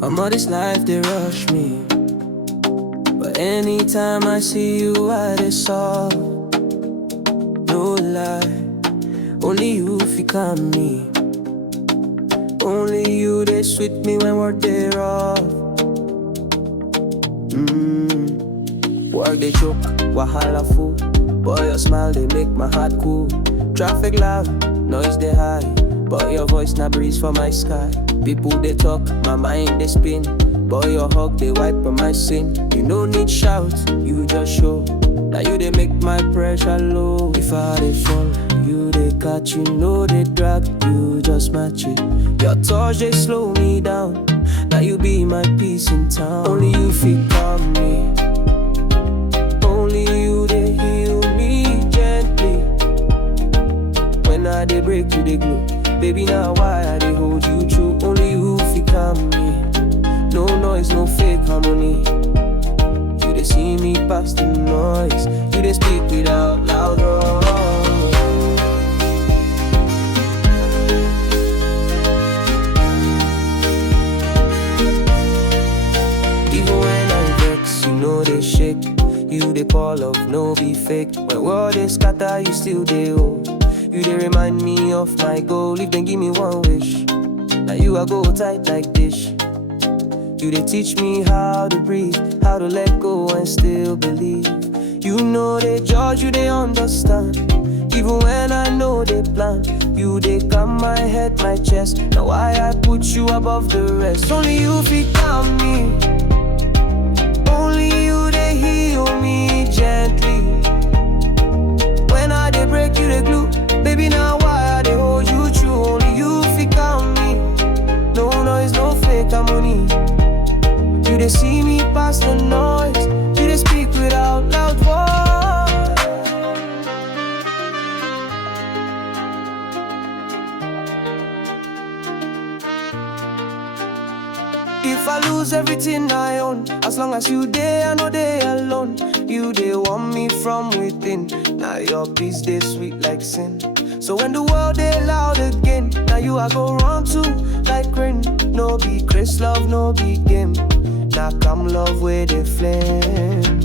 I'm all this life, they rush me. But anytime I see you, I just saw. No lie, only you fi calm me. Only you, they sweet me when work they rough. Work they choke, wahala full. Boy, your smile, they make my heart cool. Traffic loud, noise they high, but your voice na breeze for my sky. People they talk, my mind they spin. Boy, your hug they wipe on my sin. You no need shout, you just show. Now you they make my pressure low. If I they fall, you they catch, you know they drag, you just match it. Your touch they slow me down. Now you be my peace in town. Only you feel calm me. Only you they heal me gently. When I they break you they glow. Baby now why I they hold you true. Only you feel calm me. No noise, no fake harmony. You they see me past the noise. You they speak without loud roar. Even when I vex, you know they shake. You they call of no be fake. When world they scatter, you still they hold. You they remind me of my goal. If they give me one wish, now you I go tight like this. You they teach me how to breathe, how to let go and still believe. You know they judge, you they understand. Even when I know they plan, you they calm my head, my chest. Now why I put you above the rest. Only you feel calm me. Only you they heal me gently. When I they break you they glue. Baby now why I they hold you true. Only you feel calm me. No noise, no fake harmony. You they see me past the noise. You they speak without loud voice. If I lose everything I own, as long as you there, I know they alone. You they want me from within. Now your peace they sweet like sin. So when the world they loud again, now you I go run to like rain. No be Chris love, no be game. Now come love with the flame.